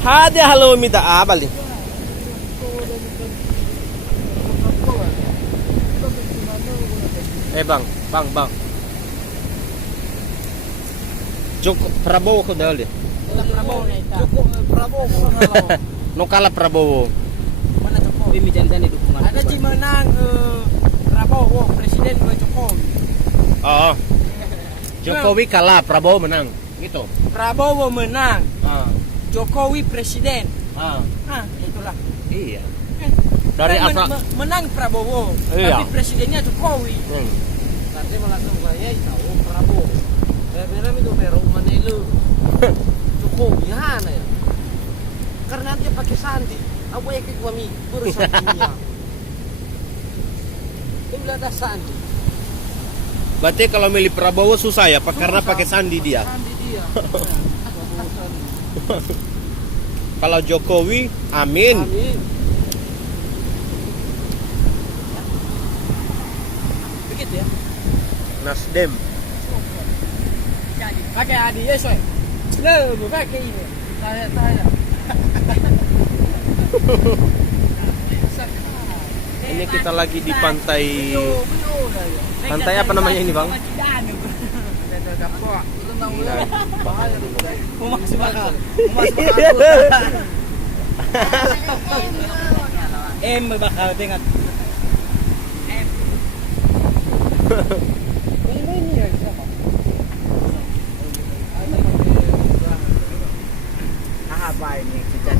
Hadi halo minta balik. Bang. Joko Prabowo ko dali. Prabowo na ita. Prabowo. No kala Prabowo. Mana Jokowi mijan-mijan dukungan. Ada di menang Prabowo, presiden dua Jokowi. Oo. Jokowi kalah, Prabowo menang. Gitu. Prabowo menang, Jokowi presiden. Ah. Itulah. Iya. Dari asal menang Prabowo, iya. Tapi presidennya Jokowi. Nanti langsung saya tahu Prabowo. Bilang itu Pero Manelu. Jokowi ya. Karena nanti pakai sandi. Aku ya ke kami berusaha. Dia bilang ada sandi. Berarti kalau milih Prabowo susah ya, karena pakai sandi dia. Sandi dia. Kalau Jokowi, amin. Amin. Begitu ya. Nasdem. Pakai Adi ya soy. Lo pakai ini. Saya. Ini kita lagi di pantai. Pantai apa namanya ini, Bang? Bakal tengok. Ini ya siapa? Apa ini kita